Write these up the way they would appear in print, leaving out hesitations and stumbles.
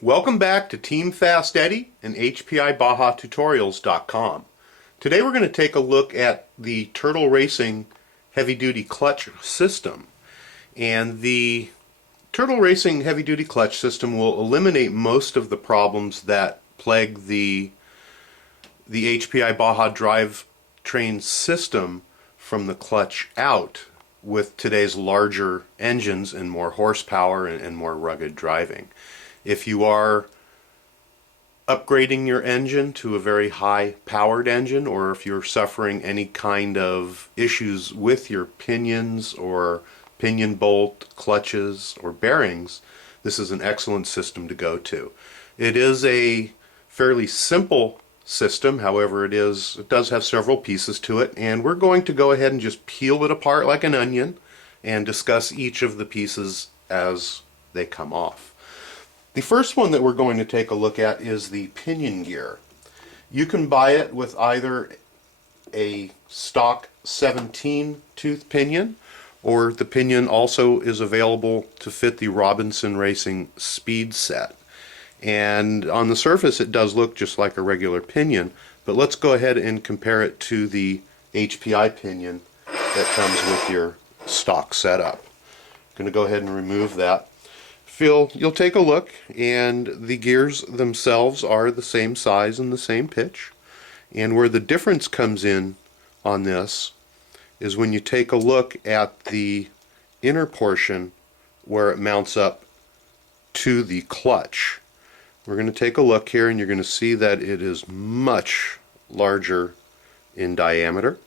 Welcome back to Team FastEddy and HPI Baja Tutorials.com. Today we're going to take a look at the Turtle Racing heavy-duty clutch system. And the Turtle Racing heavy-duty clutch system will eliminate most of the problems that plague the HPI Baja drivetrain system from the clutch out with today's larger engines and more horsepower and more rugged driving. If you are upgrading your engine to a very high powered engine, or if you're suffering any kind of issues with your pinions or pinion bolt, clutches, or bearings, this is an excellent system to go to. It is a fairly simple system, however it does have several pieces to it, and we're going to go ahead and just peel it apart like an onion and discuss each of the pieces as they come off. The first one that we're going to take a look at is the pinion gear. You can buy it with either a stock 17 tooth pinion, or the pinion also is available to fit the Robinson Racing Speed set. And on the surface it does look just like a regular pinion, but let's go ahead and compare it to the HPI pinion that comes with your stock setup. I'm going to go ahead and remove that. You'll take a look, and the gears themselves are the same size and the same pitch. And where the difference comes in on this is when you take a look at the inner portion where it mounts up to the clutch. We're going to take a look here, and you're going to see that it is much larger in diameter,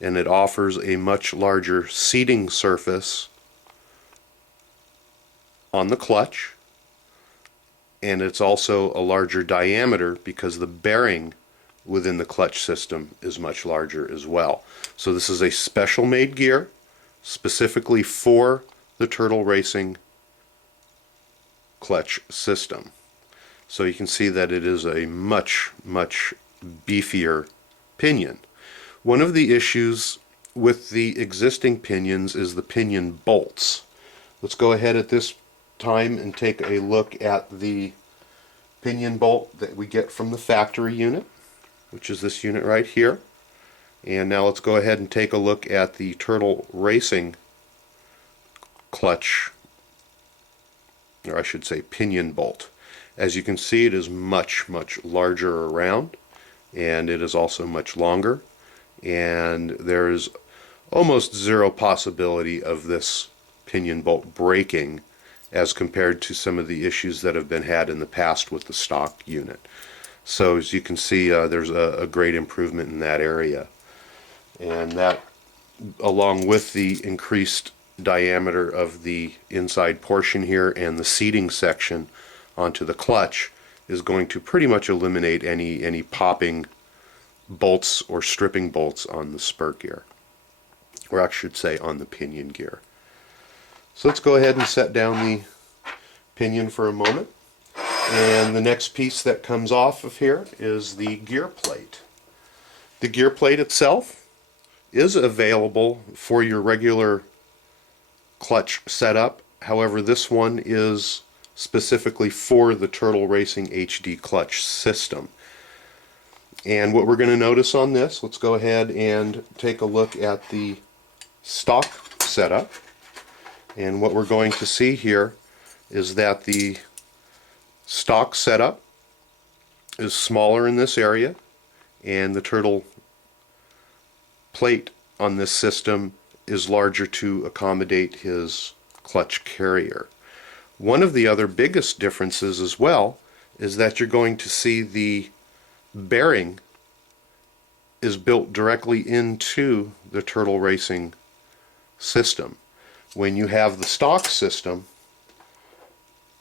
and it offers a much larger seating surface on the clutch, and it's also a larger diameter because the bearing within the clutch system is much larger as well. So this is a special made gear specifically for the Turtle Racing clutch system. So you can see that it is a much beefier pinion. One of the issues with the existing pinions is the pinion bolts. Let's go ahead at this time and take a look at the pinion bolt that we get from the factory unit, which is this unit right here. And now let's go ahead and take a look at the Turtle Racing clutch, or I should say pinion bolt. As you can see, it is much larger around, and it is also much longer, and there is almost zero possibility of this pinion bolt breaking as compared to some of the issues that have been had in the past with the stock unit. So as you can see, there's a great improvement in that area, and that, along with the increased diameter of the inside portion here and the seating section onto the clutch, is going to pretty much eliminate any popping bolts or stripping bolts on the spur gear, or I should say on the pinion gear. So let's go ahead and set down the pinion for a moment. And the next piece that comes off of here is the gear plate. The gear plate itself is available for your regular clutch setup. However, this one is specifically for the Turtle Racing HD clutch system. And what we're going to notice on this, let's go ahead and take a look at the stock setup. And what we're going to see here is that the stock setup is smaller in this area, and the Turtle plate on this system is larger to accommodate his clutch carrier. One of the other biggest differences as well is that you're going to see the bearing is built directly into the Turtle Racing system. When you have the stock system,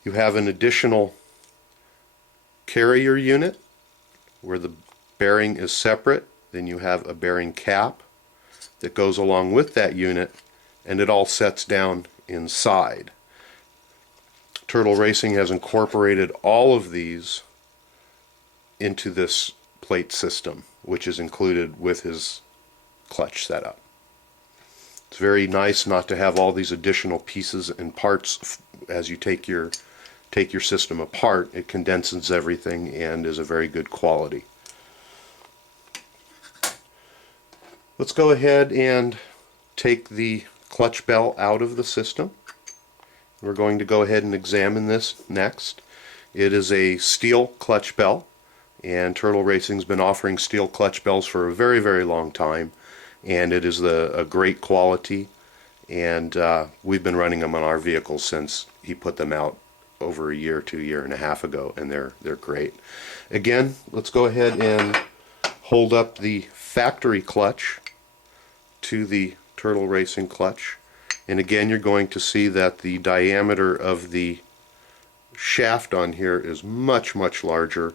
you have an additional carrier unit where the bearing is separate. Then you have a bearing cap that goes along with that unit, and it all sets down inside. Turtle Racing has incorporated all of these into this plate system, which is included with his clutch setup. It's very nice not to have all these additional pieces and parts as you take your take your system apart, it condenses everything and is a very good quality. Let's go ahead and take the clutch bell out of the system. We're going to go ahead and examine this next. It is a steel clutch bell, and Turtle Racing's been offering steel clutch bells for a very, very long time, and it is a great quality, and we've been running them on our vehicles since he put them out over a year, 2 years and a half ago, and they're great. Again, let's go ahead and hold up the factory clutch to the Turtle Racing clutch, and again you're going to see that the diameter of the shaft on here is much, much larger,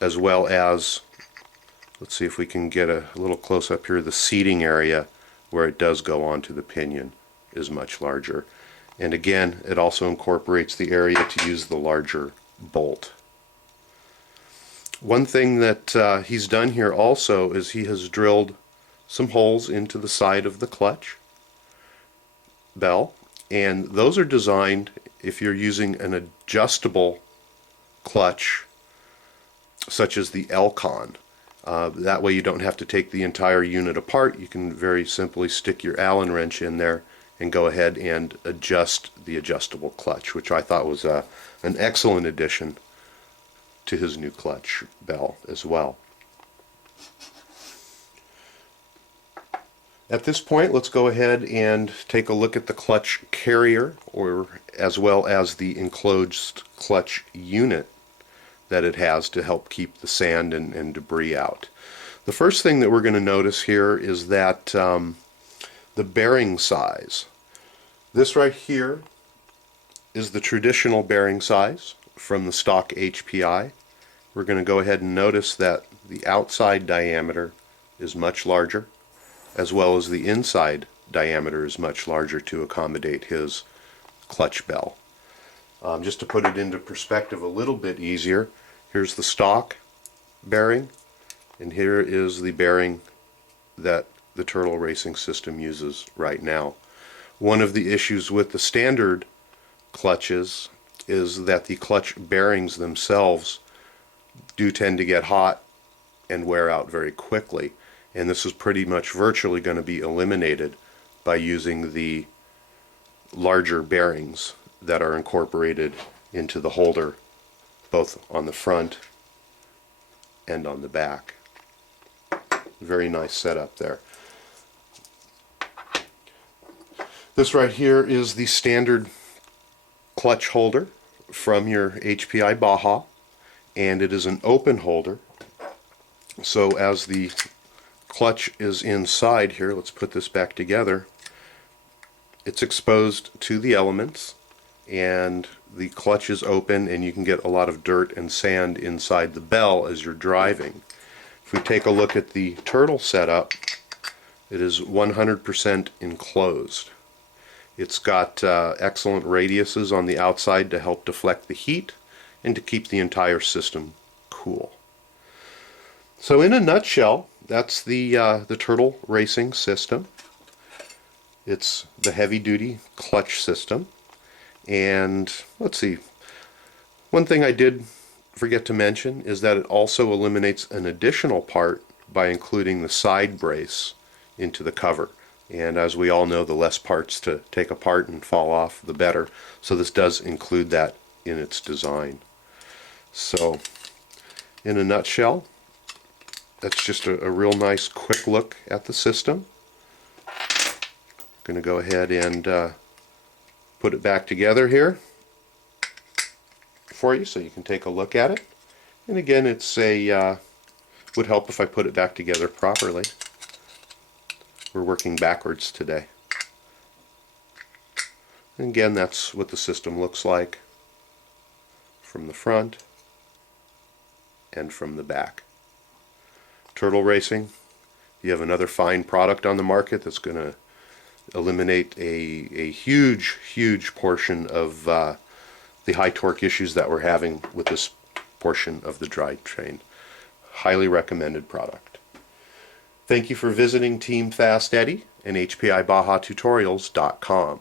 as well as, let's see if we can get a little close up here, the seating area where it does go onto the pinion is much larger. And again, it also incorporates the area to use the larger bolt. One thing that he's done here also is he has drilled some holes into the side of the clutch bell, and those are designed if you're using an adjustable clutch such as the Elcon. That way you don't have to take the entire unit apart. You can very simply stick your Allen wrench in there and go ahead and adjust the adjustable clutch, which I thought was an excellent addition to his new clutch bell as well. At this point, let's go ahead and take a look at the clutch carrier, or as well as the enclosed clutch unit that it has to help keep the sand and debris out. The first thing that we're going to notice here is that the bearing size. This right here is the traditional bearing size from the stock HPI. We're going to go ahead and notice that the outside diameter is much larger, as well as the inside diameter is much larger to accommodate his clutch bell. Just to put it into perspective a little bit easier, here's the stock bearing, and here is the bearing that the Turtle Racing system uses right now. One of the issues with the standard clutches is that the clutch bearings themselves do tend to get hot and wear out very quickly, and this is pretty much virtually going to be eliminated by using the larger bearings that are incorporated into the holder, both on the front and on the back. Very nice setup there. This right here is the standard clutch holder from your HPI Baja, and it is an open holder, so as the clutch is inside here, let's put this back together, it's exposed to the elements, and the clutch is open, and you can get a lot of dirt and sand inside the bell as you're driving. If we take a look at the Turtle setup, it is 100% enclosed. It's got excellent radiuses on the outside to help deflect the heat and to keep the entire system cool. So in a nutshell, that's the Turtle Racing system. It's the heavy-duty clutch system. And let's see, one thing I did forget to mention is that it also eliminates an additional part by including the side brace into the cover. And as we all know, the less parts to take apart and fall off, the better. So this does include that in its design. So in a nutshell, that's just a real nice quick look at the system. I'm going to go ahead and put it back together here for you so you can take a look at it. And again, it's would help if I put it back together properly. We're working backwards today. And again, that's what the system looks like from the front and from the back. Turtle Racing, you have another fine product on the market that's going to eliminate a huge portion of the high torque issues that we're having with this portion of the drivetrain. Highly recommended product. Thank you for visiting Team FastEddy and HPI Baja Tutorials.com.